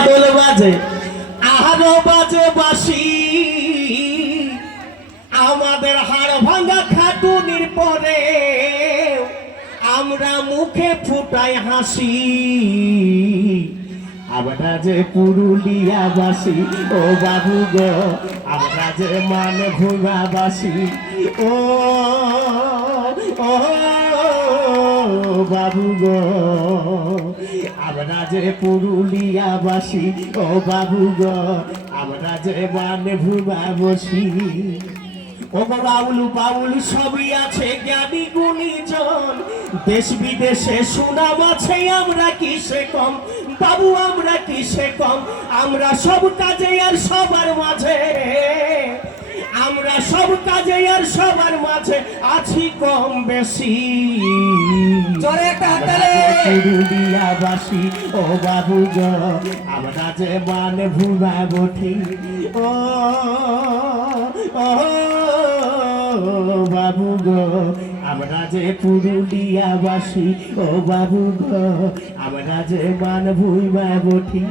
ঢোল বাজে আরো বাজে বাঁশি আমাদের হাড় ভাঙা খাটুনির পরে আমরা মুখে ফুটাই হাসি আমরা যে পুরুলিয়াবাসী ও বাবু গো আমরা যে মানভূমাবাসী ও ও বাবু গো আমরা যে পুরুলিয়াবাসী ও বাবু গো আমরা যে মানভূমাবাসী ও বাউল বাউল সবই আছে জ্ঞানী গুণীজন দেশ বিদেশে সুনাম আছে আমরা কিসে কম বাবু আমরা কিসে কম আমরা সব কাজে আর সবার মাঝে আমরা সব কাজে আর সবার মাঝে আছি কম বেশি পুরুলিয়াবাসী ও বাবু গো আমরা যে মানভূমাবাসী ও বাবু গো আমরা যে পুরুলিয়াবাসী ও বাবু গো আমরা যে মানভূমাবাসী।